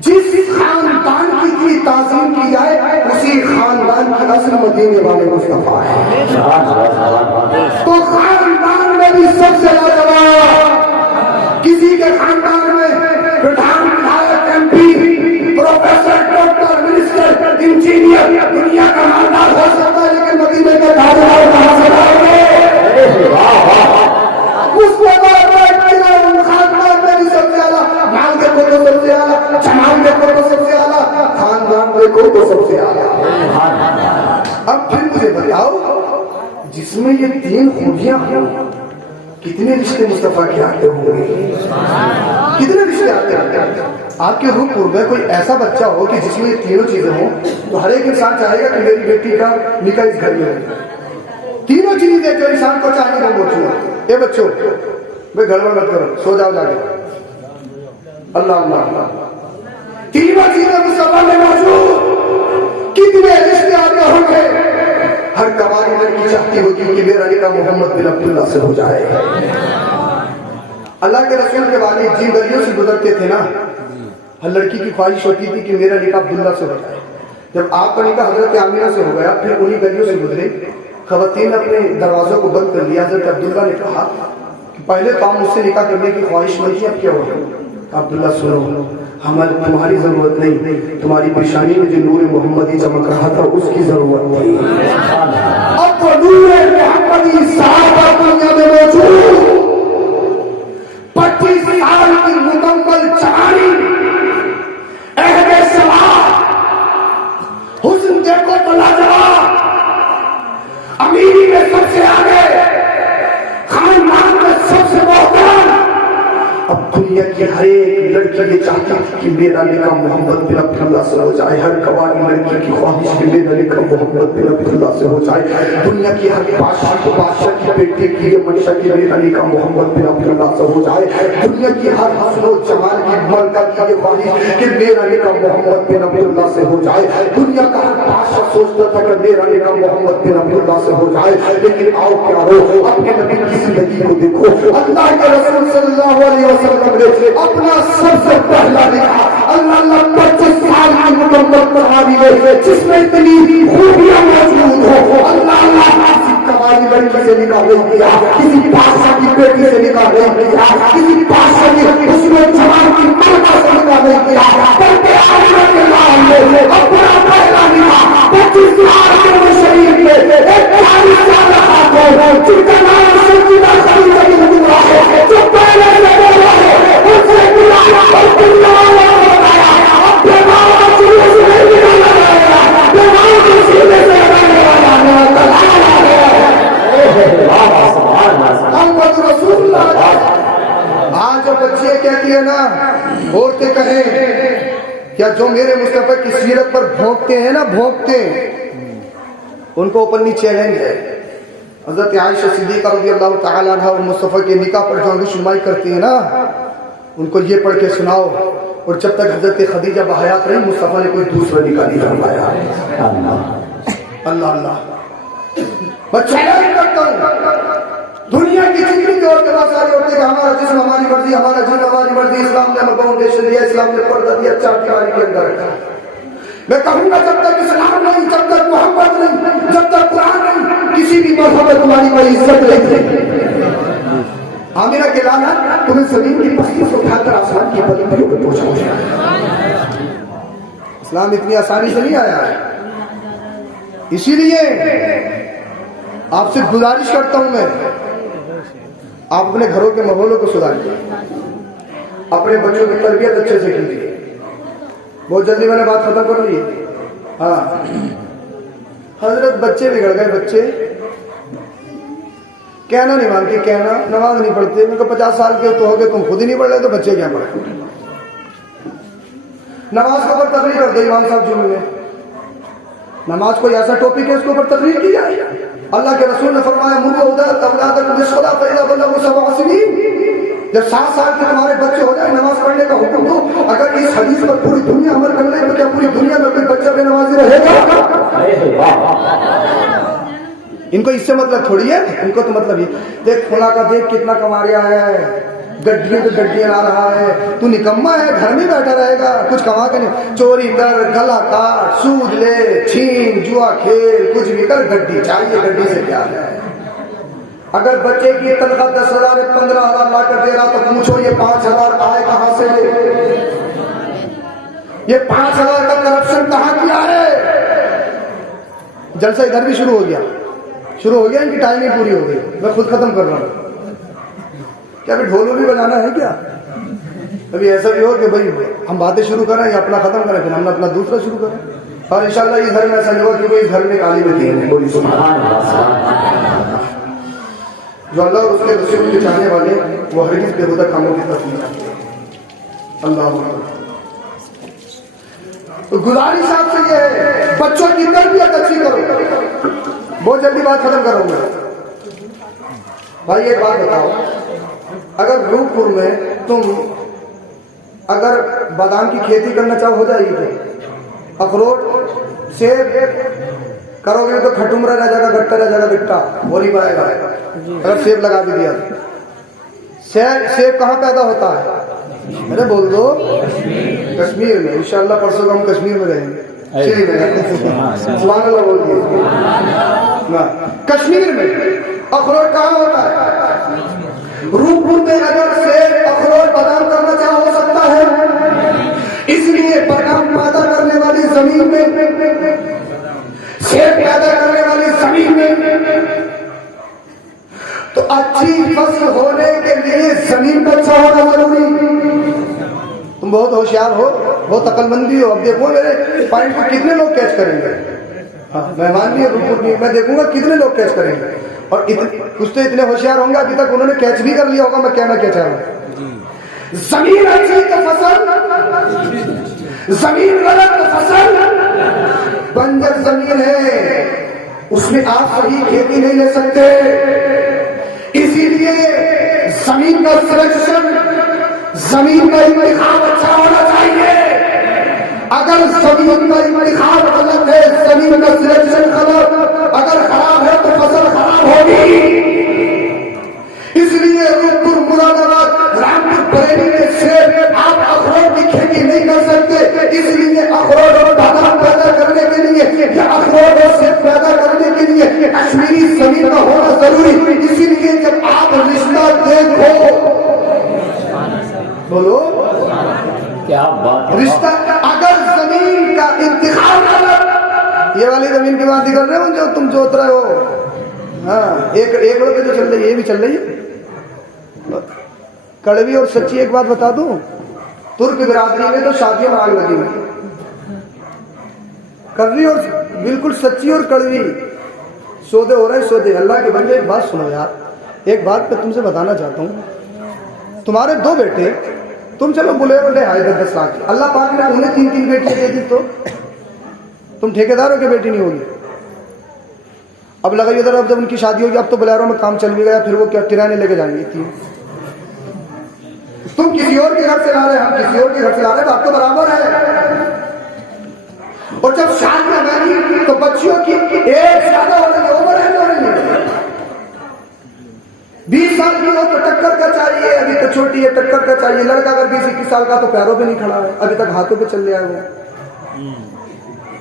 جس خاندان کی تعظیم کی جائے اسی خاندان کی اصل مدینے والے مصطفیٰ ہے. تو خاندان میں بھی سب سے لاجواب، کسی کے خاندان میں پردھان ودھایک M P professor doctor minister engineer دنیا کا مالدار ہو سکتا ہے، لیکن مدینے کے تاجدار کہاں سے لاؤ گے؟ اس کو خاندان میں بھی سب سے اعلیٰ، مال دیکھو تو سب سے اعلیٰ، جمال دیکھو تو سب سے اعلیٰ، خاندان دیکھو تو سب سے اعلیٰ. اب پھر مجھے بتاؤ، جس میں یہ 3 خوبیاں ہوں، کتنے رشتے مصطفیٰ کے آتے ہوں گے؟ کتنے رشتے آتے ہیں؟ آپ کے روح پور میں کوئی ایسا بچہ ہو کہ جس میں یہ تینوں چیزیں ہوں، تو ہر ایک انسان چاہے گا کہ میری بیٹی کا نکاح اس گھر میں ہو. تینوں چیزیں جو انسان کو چاہیے وہ موجود ہیں. اے بچوں بھائی گھر میں مت کرو، سو جاؤ جا کے. اللہ اللہ اللہ، تینوں چیزیں مصطفیٰ میں موجود. کتنے رشتے آتے ہوں گے؟ ہر کماری لڑکی چاہتی ہوگی کہ میرا نکاح محمد بن عبداللہ سے ہو جائے. اللہ کے رسول کے والد جن گلیوں سے گزرتے تھے نا، ہر لڑکی کی خواہش ہوتی تھی کہ میرا نکاح عبداللہ سے ہو جائے. جب آپ کا نکاح حضرت آمینہ سے ہو گیا، پھر انہی گلیوں سے گزرے، خواتین نے اپنے دروازوں کو بند کر لیا. حضرت عبداللہ نے کہا کہ پہلے تو آپ مجھ سے نکاح کرنے کی خواہش مند تھی، اب کیا ہو؟ عبداللہ سنو، ہمیں تمہاری ضرورت نہیں، تمہاری پیشانی میں جو نور محمدی چمک رہا تھا اس کی ضرورت تھی. اب تو نور محمدی صحابہ دنیا میں موجود. 25 سال کی مکمل جوانی، عہد سماع، حسن دیکھو تو لاجواب، امیری میں سب سے آگے، خاندان میں سب سے محترم. اب دنیا کی ہر ایک لڑکی یہ چاہتی تھی کہ میرا نکاح محمد بن عبداللہ سے ہو جائے. ہر قواری لڑکی کی خواہش کہ میرا نکاح محمد بن عبداللہ سے ہو جائے. دنیا کی ہر بادشاہ کی بیٹی کی یہ منشا کہ میرا نکاح محمد بن عبداللہ سے ہو جائے. دنیا کی ہر حسن و جمال کی ملکہ کی یہ خواہش کہ میرا نکاح محمد بن عبداللہ سے ہو جائے. دنیا کا ہر بادشاہ سوچتا تھا کہ میرا نکاح محمد بن عبداللہ سے ہو جائے. لیکن آؤ کیا ہو، اپنے نبی کی زندگی کو دیکھو. اللہ کے رسول صلی اللہ علیہ وسلم نے اپنا سب سے پہلا نکاح اللہ 25 سال کی مکمل کہانی ہے جس میں اتنی خوبیاں موجود ہو. اللہ کسی کمالی لڑکی سے نکاح نہیں کیا، کسی بادشاہ کی بیٹی سے نکاح نہیں کیا، کسی بادشاہ کی اس میں جوان کی ملکہ سے نکاح نہیں کیا، بلکہ اللہ کے نام میں اپنا پہلا نکاح 25 سال کے شریف میں 41 سال کا جن کا نام سیدہ خدیجہ رضی اللہ عنہا جو پہلے سے بولا ہے ان سے ملا اور اللہ بتایا اپنے ماں سینے سے نہیں نکالا اپنے ماں کے سینے سے محمد رسول اللہ. آج جب بچے کہتی ہیں نا، عورتیں کہیں کیا جو میرے مصطفیٰ کی سیرت پر بھونکتے ہیں نا، بھونکتے ہیں، ان کو اوپنلی چیلنج ہے. حضرت عائشہ صدیقہ رضی اللہ تعالیٰ عنہ اور مصطفیٰ کے نکاح پر جو رہنمائی کرتی ہیں نا، ان کو یہ پڑھ کے سناؤ. اور جب تک حضرت خدیجہ بحیات رہی، مصطفیٰ نے کوئی دوسرا نکاح نہیں فرمایا. اللہ اللہ، میں چیلنج کرتا ہوں دنیا کی جتنی عورتیں، بہت ساری عورتیں کہ ہمارا جسم ہماری مرضی، ہمارا جن ہماری مرضی. اسلام نے ہمیں فاؤنڈیشن دیا، اسلام نے پردہ دیا، 4 دیواری کے اندر رکھا. میں کہوں گا جب تک اسلام نہیں، جب تک محمد نہیں، جب تک قرآن نہیں، کسی بھی مذہب میں تمہاری کوئی عزت نہیں تھی. آمینہ کے لانا تمہیں زمین کی پستی سے اٹھا کر آسمان کی بلندیوں پر پہنچا. اسلام اتنی آسانی سے نہیں آیا ہے. اسی لیے آپ سے گزارش کرتا ہوں، میں آپ اپنے گھروں کے ماحولوں کو سدھاریے، اپنے بچوں کی تربیت اچھے سے کیجیے. بہت جلدی میں نے بات ختم کر لی. ہاں حضرت بچے بگڑ گئے، بچے کہنا نہیں مانتے, کہنا نماز نہیں پڑھتے. میں کہا 50 سال کے تو ہو گئے, تم خود ہی نہیں پڑھ رہے تو بچے کیا پڑھیں. نماز کے اوپر تقریر کر دے امام صاحب جمعے میں. نماز کوئی ایسا ٹاپک ہے اس کے اوپر تقریر کی جائے. اللہ کے رسول نے فرمایا مروا اولادکم بالصلاۃ فاذا بلغوا 7 سنین, جب 7 سال کے تمہارے بچے ہو جائیں نماز پڑھنے کا حکم دو. اگر اس حدیث پر پوری دنیا عمل کر لے تو کیا پوری دنیا میں کوئی بچہ بے نمازی رہے گا؟ ان کو اس سے مطلب تھوڑی ہے, ان کو تو مطلب یہ دیکھ کھلا کا دیکھ کتنا کما رہا ہے, گڈیاں تو گڈیاں لا رہا ہے, تو نکما ہے گھر میں بیٹھا رہے گا کچھ کما کے نہیں. چوری کر, گلا کاٹ, سود لے, چھین, جوا کھیل, کچھ بھی کر, گڈی چاہیے. گڈی سے کیا ہے؟ اگر بچے کی تنخواہ 10,000 15,000 لا کر دے رہا تو پوچھو یہ 5,000 آئے کہاں سے؟ یہ 5,000 کا کرپشن کہاں کیا ہے؟ جلسہ ادھر بھی شروع ہو گیا, ان کی ٹائم ہی پوری ہو گئی, میں خود ختم کر رہا ہوں. کیا ابھی ڈھولو بھی بجانا ہے کیا؟ ابھی ایسا بھی ہو کہ بھائی ہم باتیں شروع کریں یا اپنا ختم کریں, پھر ہم نے اپنا دوسرا شروع کریں. اور انشاءاللہ اس گھر میں ایسا نہیں ہوگا کیونکہ اس گھر میں کالی میں دین ہے. بولی سبحان اللہ. جو اللہ اور اس کے رسول کے چاہنے والے وہ ہرگز بےہودہ کاموں کی طرف نہیں جاتے. اللہ گزارش آپ سے یہ ہے بچوں کی تربیت اچھی کرو. بہت جلدی بات ختم کروں گا. بھائی ایک بات بتاؤ, اگر روپ پور میں تم اگر بادام کی کھیتی کرنا چاہو ہو جائے گی؟ اخروٹ, سیب کرو گے تو کھٹمرا رہ جائے گا, گٹا رہ جائے گا, گٹا وہ نہیں پائے گا. اگر سیب لگا بھی دیا, سیب کہاں پیدا ہوتا ہے؟ ارے بول دو, کشمیر میں. انشاءاللہ پرسوں کو ہم کشمیر میں رہیں گے. سبحان اللہ بول دیے. کشمیر میں اخروٹ کہاں ہوتا ہے؟ روپور میں اگر سیب, اخروٹ, بادام کرنا چاہو ہو سکتا ہے. اس لیے بادام پیدا کرنے والی زمین میں, سیب پیدا کرنے والی زمین میں تو اچھی فصل ہونے کے لیے زمین کا اچھا ہونا ضروری. تم بہت ہوشیار ہو, بہت عقل مندی ہو. اب دیکھو میرے پوائنٹ کو کتنے لوگ کیچ کریں گے. مہمان بھی ہے, میں دیکھوں گا کتنے لوگ کیچ کریں گے. اور کچھ تو اتنے ہوشیار ہوں گے ابھی تک انہوں نے کیچ بھی کر لیا ہوگا میں کہنا کیا چاہ رہا ہوں. زمین اچھی تو فصل, زمین غلط تو فصل. بنجر زمین ہے اس میں آپ صحیح کھیتی نہیں لے سکتے. اسی لیے زمین کا سلیکشن, زمین کا انتخاب اچھا ہونا چاہیے. اگر زمین کا انتخاب غلط ہے, زمین کا سلیکشن غلط, اگر خراب ہے تو فصل خراب ہوگی. اس لیے روپور, مراد آباد, رامپور, بریلی میں سیب آپ اخروٹ کی کھیتی نہیں کر سکتے. اس لیے اخروٹ اور بادام پیدا کرنے کے لیے یا اخروٹ اور سیب پیدا کرنے کے لیے کشمیری زمین کا ہونا ضروری. اسی لیے جب آپ رشتہ دیکھو, بولو کیا بات, رشتہ اگر زمین کا انتخاب غلط, یہ والی زمین کی بات کر رہے ہو جو تم جوت رہے ہو. ہاں ایک لوگ جو چل رہی ہے یہ بھی چل رہی ہے. کڑوی اور سچی ایک بات بتا دوں, ترک برادری میں تو شادیوں میں آگ لگی ہوئی. کڑوی اور بالکل سچی اور کڑوی سودے ہو رہے ہیں, سودے. اللہ کے بندے ایک بات سنو یار, ایک بات میں تم سے بتانا چاہتا ہوں. تمہارے 2 بیٹے, تم چلو بلیرو لے آئے 10 لاکھ, اللہ پاک نے انہیں 3 بیٹیاں دے دی تو تم ٹھیکیداروں کی بیٹی نہیں ہوگی. اب لگائی ادھر, اب جب ان کی شادی ہوگی اب تو بلیرو میں کام چل بھی گیا, پھر وہ کیا کرایہ لے کے جائیں گی. تم کسی اور کے گھر سے لا رہے, ہم کسی اور کے گھر سے لا رہے, بات تو برابر ہے. اور جب شادی ہوگی تو بچیوں کی ایج زیادہ ہو رہی ہے, اوور ایج ہو رہی ہے. 20 سال کی ہو تو ٹکر کا چاہیے, ابھی تو چھوٹی ہے ٹکر کا چاہیے. لڑکا اگر 20-21 سال کا تو پیروں پہ نہیں کھڑا ہے, ابھی تک ہاتھوں پہ چل رہا ہے وہ.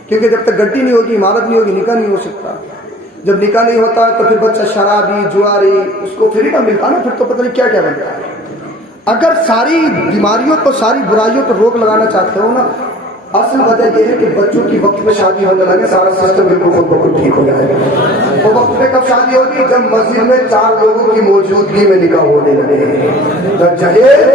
کیونکہ جب تک گڈی نہیں ہوگی, عمارت نہیں ہوگی, نکاح نہیں ہو سکتا. جب نکاح نہیں ہوتا ہے تو پھر بچہ شرابی, جواری, اس کو فریڈم ملتا نا, پھر تو پتہ نہیں کیا کیا بنتا ہے. اگر ساری بیماریوں کو, ساری برائیوں پر روک لگانا چاہتے ہو نا, اصل وجہ یہ ہے کہ بچوں کی وقت میں شادی ہونے لگے, سارا سسٹم بالکل خود بخود ٹھیک ہو جائے گا. وہ وقت میں کب شادی ہوگی؟ جب مسجد میں 4 لوگوں کی موجودگی میں نکاح ہونے لگے. نہ جہیز,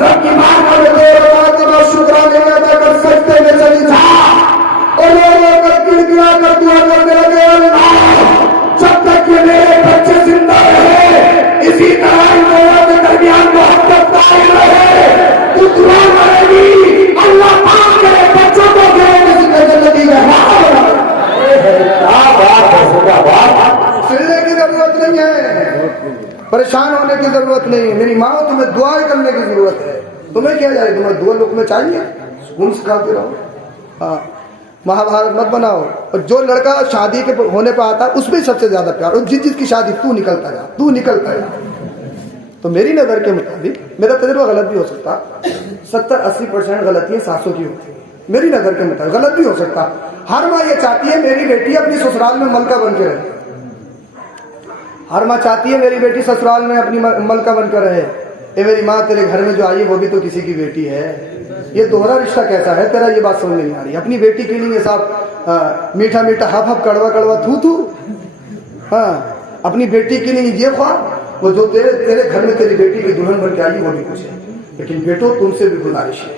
رب کی بات میں دو رکعت نماز شکرانے ادا کر سجدے میں چلی جا اور رو رو کر گڑگڑا کر دعا کرنے لگے اللہ جب تک یہ میرے بچے زندہ رہے اسی طرح ان دونوں کے درمیان محبت قائم رہے تو دعا کرے گی اللہ پاک میرے بچوں کو جنتی میں سلنے کی ضرورت نہیں ہے پریشان ہونے کی ضرورت نہیں ہے میری ماں تمہیں دعائیں کرنے کی ضرورت ہے تمہیں کیا جائے تمہیں دو لقمے چاہیے سکون سکھاتے رہو ہاں مہابھارت مت بناؤ اور جو لڑکا شادی کے ہونے پہ آتا اس میں سب سے زیادہ پیار اور جس کی شادی تو نکلتا جا تو میری نظر کے مطابق میرا تجربہ غلط بھی ہو سکتا 70-80% غلطیاں ساسوں کی ہوتی ہیں میری نظر کے مطابق غلط بھی ہو سکتا ہر ماں یہ چاہتی ہے میری بیٹی اپنی سسرال میں ملکہ بن کے رہے ہر ماں چاہتی ہے میری بیٹی سسرال میں اپنی ملکہ بن کر رہے اے میری ماں تیرے گھر میں جو آئی ہے وہ بھی تو کسی کی بیٹی ہے یہ دوہرا رشتہ کیسا ہے تیرا یہ بات سمجھ نہیں آ رہی اپنی بیٹی کے لیے صاحب میٹھا میٹھا ہپ ہپ کڑوا کڑوا تھو ہاں اپنی بیٹی کے لیے یہ خواب وہ جو تیرے گھر میں تیری بیٹی کی دلہن بن کے آئی وہ بھی کچھ ہے لیکن بیٹو تم سے بھی گزارش ہے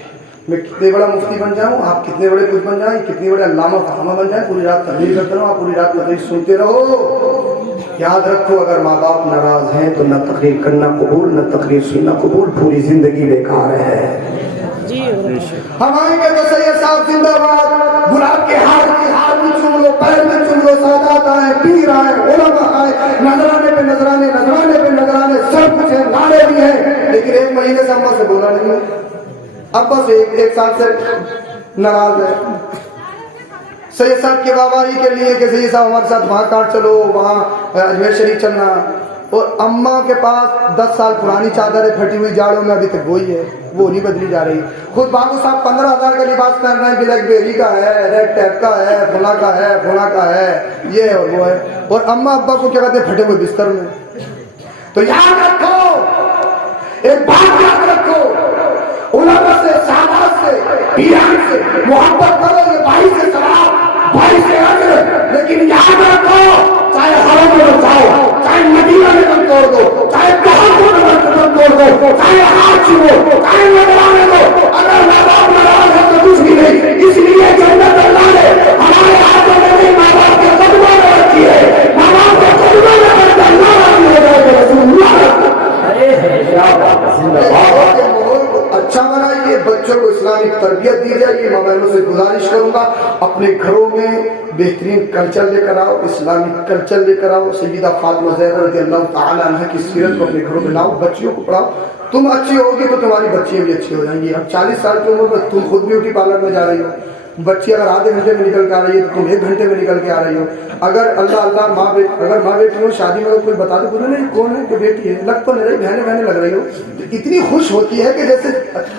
میں کتنے بڑا مفتی بن جاؤں آپ کتنے بڑے کچھ بن جائیں کتنے بڑے علامہ فہامہ بن جائیں پوری رات تقریر کرتے رہو آپ پوری رات تقریر سنتے رہو یاد رکھو اگر ماں باپ ناراض ہیں تو نہ تقریر کرنا قبول نہ تقریر سننا قبول پوری زندگی بیکار ہے ہم آئیں گے تو سید صاحب زندہ باد گلاب کے ہار میں چوم لو پیر میں چوم لو سادات آئے پیر آئے علماء آئے نذرانے پہ نذرانے سب کچھ ہے نعرے بھی ہیں لیکن ایک مہینے سے ابا سے بولا نہیں ہے ابا سے ایک سال سے ناراض ہے سید صاحب کے بابا ہی کے لیے کہ سید صاحب ہمارے ساتھ وہاں کاٹ چلو وہاں اجمیر شریف چلنا اور اماں کے پاس 10 سال پرانی چادریں پھٹی ہوئی جاڑوں میں ابھی تک وہی ہے وہ نہیں بدلی جا رہی خود بابو صاحب 15,000 کا لباس پہن رہے ہیں بلیک بیری کا ہے ریڈ ٹیپ کا ہے فلاں کا ہے یہ اور وہ ہے اور اماں ابا کو کیا کہتے ہیں پھٹے ہوئے بستر میں تو یاد رکھو ایک بات یاد رکھو علماء سے سادات سے پیران سے محبت کرو یہ بھائی سے ثواب بھائی سے اجر لیکن یاد رکھو چاہے حرم میں جاؤ چاہے مدینہ میں دم توڑ دو چاہے کہاں دم توڑ دو چاہے ہاتھ چھو چاہے نظرانے دو اگر ماں باپ ناراض ہے تو کچھ بھی نہیں اس لیے جنت اللہ نے ہمارے ہاتھوں میں نہیں ماں باپ کے قدموں میں رکھی ہے ماں باپ کے قدموں میں رکھ کر اللہ راضی ہو جائے گا رسول اللہ اچھا بنائیے بچوں کو اسلامک تربیت دی جائے یہ میں سے گزارش کروں گا اپنے گھروں میں بہترین کلچر لے کر آؤ اسلامک کلچر لے کر آؤ سیدہ فاطمہ زہرا رضی اللہ تعالی عنہا کی سیرت کو اپنے گھروں میں لاؤ بچیوں کو پڑھاؤ تم اچھی ہوگی تو تمہاری بچیاں بھی اچھی ہو جائیں گی اب 40 سال کی عمر میں تم خود بیوٹی پارلر میں جا رہی ہو بچی اگر آدھے گھنٹے میں نکل کے آ رہی ہے تو تم 1 گھنٹے میں نکل کے آ رہی ہو اگر اللہ ماں بیٹی ہو شادی میں کوئی بتا دے بولے نہیں کون ہے کہ بیٹی ہے لگ تو نہیں رہی بہنے لگ رہی ہو تو اتنی خوش ہوتی ہے کہ جیسے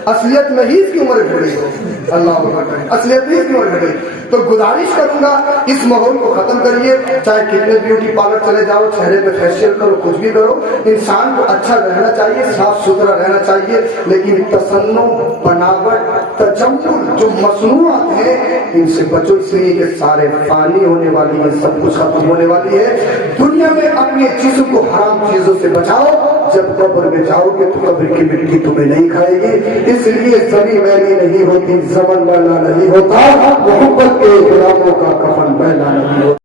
اصلیت میں ہی اس کی عمر گھٹ گئی ہو اللہ اصلیت میں اس کی عمر گھٹ گئی تو گزارش کروں گا اس ماحول کو ختم کریے چاہے کتنے بیوٹی پارلر چلے جاؤ چہرے پہ فیشیل کرو کچھ بھی کرو انسان کو اچھا رہنا چاہیے صاف ستھرا رہنا چاہیے لیکن تصنع بناوٹ تجمل جو مصنوعات ہیں ان سے بچو اس لیے کہ سارے فانی ہونے والی ہے سب کچھ ختم ہونے والی ہے دنیا میں اپنے جسم کو حرام چیزوں سے بچاؤ جب قبر میں جاؤ گے تو قبر کی مٹی تمہیں نہیں کھائے گی اس لیے زمین میلی نہیں ہوتی زمن والا نہیں ہوتا